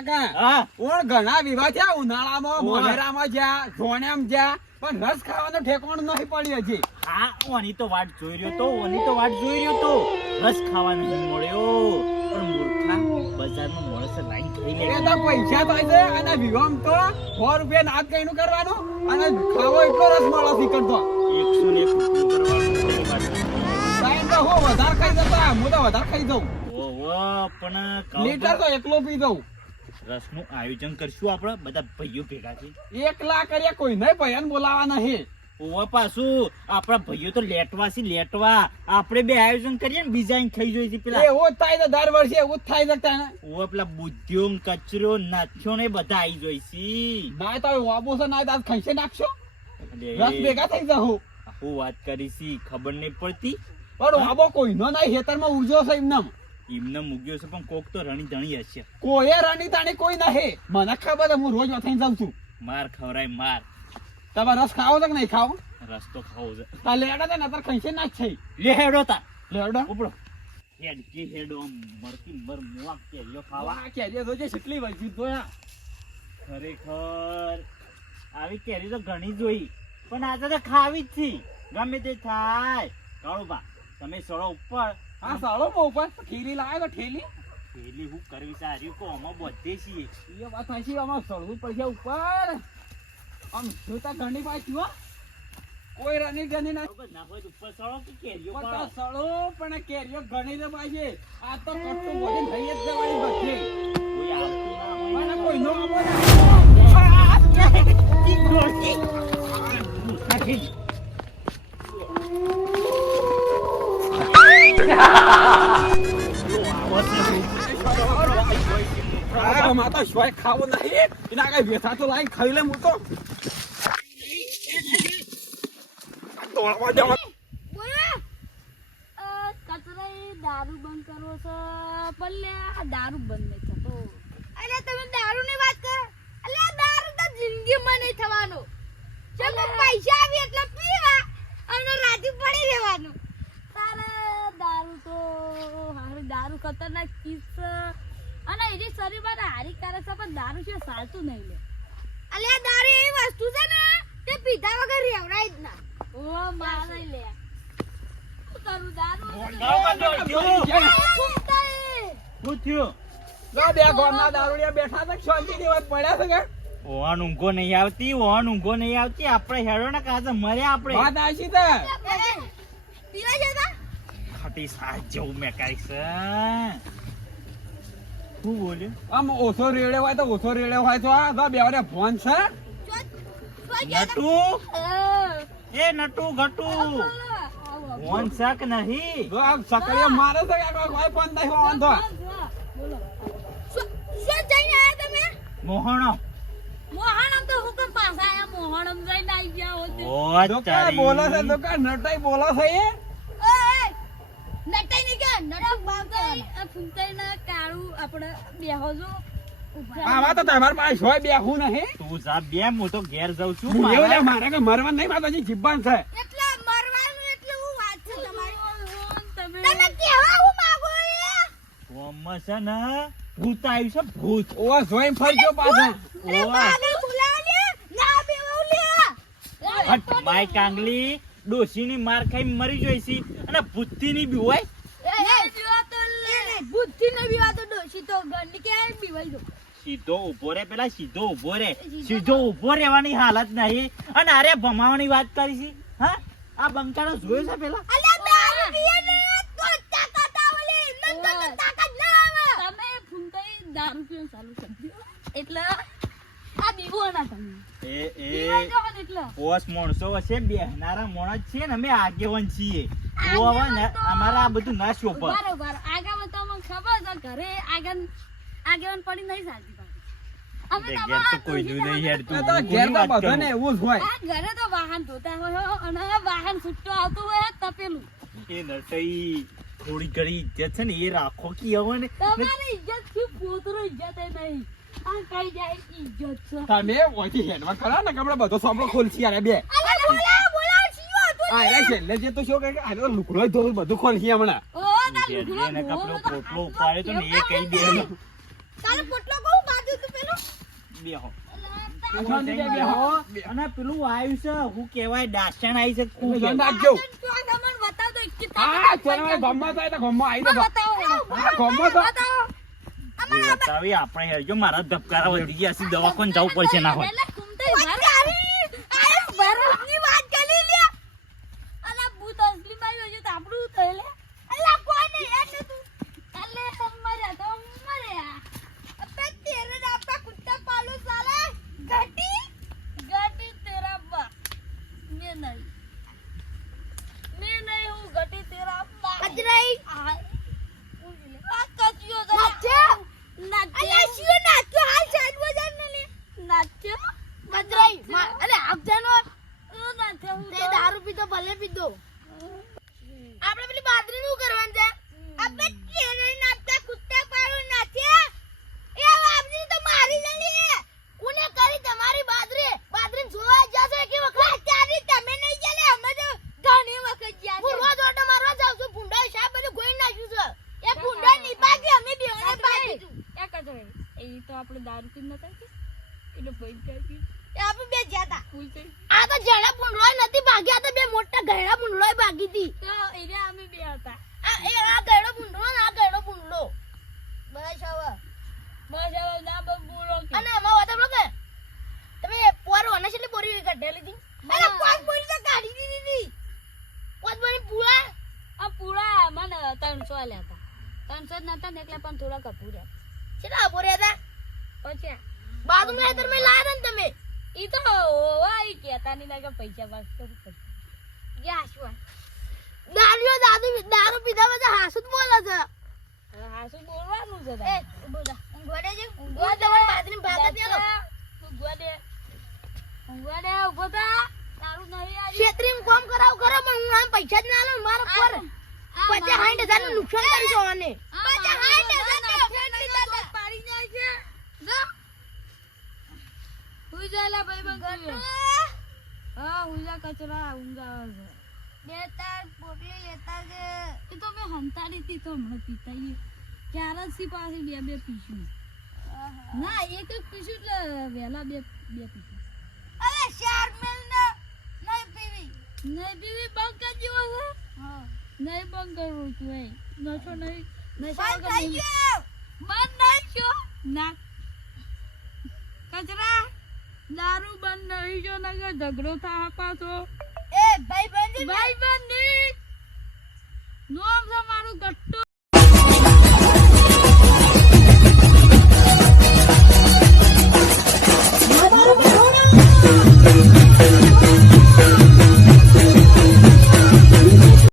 કાકા હા ઓણ ઘણા વિવાહ થયા ઉનાળામાં મોઢેરામાં જ્યાં જોણ્યામ જ્યાં પણ રસ ખાવાનું ઠેકાણું નહીં પડ્યું હજી. હા ઓની તો વાટ જોઈ રહ્યો તો રસ ખાવા નહીં મળ્યો પણ મૂર્ખા બજારમાં મળશે લાઈન થઈ લે એ તો પૈસા તો છે અને વિવાહ તો 100 રૂપિયા નાત કઈનું કરવાનું અને ખાવો એટલો રસ મળો શીખર તો 101 કરવાનું એ વાત. સાઈન તો હું વધારે ખાઈ જતા હું તો વધારે ખાઈ દઉં ઓહો પણ લીટર તો એકલો પી દઉં. રસનું આયોજન કરશું આપણે બધા ભાઈઓ ભેગા છે. એકલા કરીએ કોઈ નહીં ભયન બોલાવા નહીં. ઓવા પાછું આપણા ભાઈઓ તો લેટવા આપણે બે આયોજન કરીએ ને બીજા ખાઈ જોઈ છે પેલા એવું જ થાય તો દર વર્ષે એવું જ થાય છે ને. ઓવા પેલા બુદ્ધિઓ કચરો નાખ્યો ને બધા આવી જોઈ છે. ના તો વાબો છે ના તો આજ ખંચે નાખશો અરે, રસ ભેગા થઈ જાઉં હું વાત કરી છી ખબર નહીં પડતી. પણ વાબો કોઈનો નહીં ખેતરમાં ઉજો છે એમને મૂક્યો છે પણ કોક તો રણી ધણી હશે. કોઈ રાણી તાણી કોઈ નહીં મને ખબર છે હું રોજ વથાઈ જાઉં છું. માર ખવરાય માર. તમે રસ ખાવો છે કે નહીં ખાવો? રસ તો ખાવો છે. તા લેડા છે ને તાર ખંચે ના જ છે લે હેડો તા લેડા ઉપડો હેડો આમ મરકી મર મુવા કેરીઓ ખાવા. વાહ કેરીઓ જોજે કેટલી વધી જોયા. ખરેખર આવી કેરી તો ઘણી જોઈ પણ આજે તો ખાવી જ છે ગમે તે થાય. કાળુબા તમે સળો ઉપર હા સાળો બહુ ઉપર ઠેલી લાવે તો ઠેલી પેલી હું કરવી સારી કો અમે બધે છીએ. એ વાત સાચી આમાં સળવું પડશે ઉપર આમ જોતા ઘણી પાછી હો કોઈ રાની ગની ના બરોબર ના હોય તો ઉપર સળો કે કેરીઓ પતા પાડો. સળો પણ કેરીઓ ઘણી ને પાછી આ તો કટતો વળી થઈ જ જવાની બધે કોઈ આવતું ના હોય મને કોઈ નો આવો ના માતા શોય ખાવો નહીં એના કઈ બેઠા તો લાઈ ખાઈ લે હું તો દોડવા જવા દારૂ બંધ કરવો છે પલ્લે આ દારૂ બંધ નહીં થતો. અરે તમે દારૂ ની વાત કરો અલે દારૂ તો જિંદગીમાં નહીં થવાનો. જેમ પૈસા આવી એટલે પીવા અને રાજી પડી રહેવાનું. તારે દારૂ તો હારે દારૂ ખતરનાક ચીજ છે અને એની શરીર માટે હાનિકારક છે પણ દારૂ છે ચાલતું નહીં લે. અલે દારૂ એવી વસ્તુ છે ને તે પીધા વગર રહેવરાય જ ના. ઓ મારે લે કરું દારૂ શું થયું? બે ગોમના દારૂડિયા બેઠા તો શાંતિ દેવા પડ્યા છે કે ઓન ઊંઘો નહીં આવતી આપણે હેડો ને કાજે મર્યા આપણે વાત આશી તે પીવા જતા ખટી સાજ જેવું મેં કાઈ છે. શું બોલ્યો? આમ ઓછો રેડે હોય તો ઓછો રેડે હોય તો આ બેવરે ફોન છે નટુ એ નટુ ઘટુ ફોન શાક નહીં જો આ સકડીઓ મારે છે કે કોઈ ફોન નહીં વાંધો શું જઈને આયા તમે? મોહણો મોહણમ તો હુકમ પાછા આયા મોહણમ જઈને આવી ગયા હોતે. ઓ દુકાન બોલે છે દુકાન નટાઈ બોલે છે એ ઓય નટાઈ ની કે નટક બાવતાઈ આ ફૂંતાઈ ના કાળુ આપણે બેહો જો આવા તો તમાર પાસે હોય બે હું નહીં તું જા બે હું તો ઘેર જાઉં છું. એવું લે મારે કે મરવા નહીં માતાજી જીબ્બાન છે એટલે મરવાનું એટલે હું વાત છે તમારી. તમે કેવા હું માંગો રે? કોમમાં છે ને ભૂત આવ્યું છે ભૂત. ઓ જોઈન ફરજો પાછો અરે પાગલ બોલાવ લે ના બેવું લે. હટ માય કાંગલી ડોશીની માર ખાઈ મરી જોઈ છે અને ભૂતની બી હોય. બુદ્ધિ ને બીવા તો ડોશી તો ગંડી કે બીવાઈ દો. સીધો ઉભો રે પેલા સીધો ઉભો રહેવાની હાલત નહીં અને અરે ભમાવાની વાત કરી છે. હા આ બંકારો જોયો છે પેલા અલ્યા દારૂ પીએ ને તો તાકાત આવે લે નંદ તો તાકાત ના આવે. તમે ફૂંકાઈ દારૂ પીવાનું ચાલુ કરી એટલે આ દીવો ના તમે બીવાઈ જાવ ને એટલે પોસ માણસો હશે બેહનારા માણસ છે ને અમે આગેવાન છીએ. ઓ હવે ને અમારા આ બધું ના શોભે. બરોબર આગળ તો મને ખબર છે ઘરે આગેવાન પડી નહીં ચાલતી પાછી. અમે ઘેર તો કોઈ દૂર નહીં હેડતું. આ તો ઘેર તો બધાને એવું જ હોય આ ઘરે તો વાહન ધોતા હોય અને વાહન છૂટતો આવતું હોય તપેલું. એ નટઈ થોડી ઘણી ઇજ્જત છે ને એ રાખો કે હવે ને તમારી ઇજ્જત થી પોતરો ઇજ્જત નહીં. આ કઈ જાય ઇજ્જત છે. તમે ઓછી હેડવા ખરા ને કમળા બધો સાંભળો ખોલશી યાર બે બોલાવ છીયો તો આ રે છેલ્લે જે તો શું કહે કે આનો લુકડો ધોળ બધું ખોલશી હમણાં ઓ ના એને કપડો પોટલો ઉપાડ્યો તો ને એ કઈ દે તારે પોટલો કહું બાજુ તું પેલું બેહો આ શાંતિ દે બેહો. અને પેલું આવ્યું છે હું કહેવાય ડાસણ આવી છે તમે ખૂબ ધ્યાન રાખજો. તું આ તમને બતાવ તો એક હા ચલો ગમમાં તો ગમમાં આવી તો બતાવો હા, ગમમાં તો બતાવો બતાવી આપણે હેરજો મારા ધબકારા વધી ગયા છે દવાખાને જવું પડશે ના હોય એટલે કુમતે આ બરફની વાત કરી લે અલા ભૂત અસલી માં જો તો આપણું થઈ લે અલા કોઈ નહીં એટલે તું અલે મરે તો મરે અબે તેરે રાપા કુત્તા પાલો સાલા ગટી તેરા બા मैं नहीं हूँ गटी तेरा बा अजराई आ कचियो नाच्यो नाच्यो नाच्यो हाल साइड में जाने ले नाच्यो अजराई अरे आप जानो नाच्यो તે દારૂ પીતો ભલે પીતો આપણે પેલી બાદરી નું કરવાનું છે અબે તેરે નાચતા કુત્તા પાડો નાચે એ બાદરી તો મારી જલી કોને કરી તમારી બાદરી જોવા જશે કે વખત તારી તમે નહીં જલે અમે તો ઘણી વખત ગયા હું રોજ ઓટો મારવા જાઉં છું ભૂંડા સાહેબ બધું ગોઈ નાખ્યું છે એ ભૂંડા ની બાકી અમે બેને બાકી એ કજો એ તો આપણે દારૂ પીન નતા કે એટલે ભઈ કરી એ આપણે બે જ્યાતા આ તો જણા ભૂંડલોય નથી ભાગ્યા તો બે મોટા ગયડા ભૂંડલોય ભાગી હતી તો એને અમે બે હતા આ ગયડો ભૂંડલો ને આ ગયડો ભૂંડલો બસ ના બોલો અને અમાર વાત બોલો કે તમે પોરો અને છેલ્લી બોરી કાઢેલી હતી અરે પાંચ બોરી તો કાઢી દીધી પાંચ બોરી પૂળા આ પૂળા મને 300 આલ્યા હતા 300 નતા ને એટલે પણ થોડા કપૂર્યા કેટલા કપૂર્યા હતા પછી બાદમાં હેતર મે લાયા હતા ને તમે ઈ તો ઓવાઈ કેતા ની લાગે પૈસા વાસ કરું પડશે યા શું દારૂ પીધા પછી હાસુત બોલે છે હાસુત બોલવાનું છે એ બોલા ઊંઘવાડે જે ઊંઘવા દે બાદરી ભાગત દેલો ઊંઘવા દે ઉભો થા તારું નહીં આવી ક્ષેત્રીમ કામ કરાવ કરે પણ હું આમ પૈસા જ ના આલું મારો પર 50-60,000 નું નુકસાન કરી છો અને 50-60,000 પાડી જાય છે જો હુઈ જાલા ભાઈ બંધ હા હુઈ જા કચરા ઊંઘા બે તાર પોટલી લેતા જે એ તો મે હંતાડી થી તો હમણાં પીતાઈ ચારસી પાસે બે પીશું ના એક પીશું એટલે વેલા બે પીશું અરે ચાર મેલ નહીં પીવી બંધ કરી જેવો છે હા નહીં બંધ કરવું છું એ નશો નહીં નશા બંધ નહીં છો ના કચરા દારૂ બંધ નહીં જો નગર ઝઘડો થા પાછો એ ભાઈ બંધ નહીં નોમ છે મારું ગટ્ટુ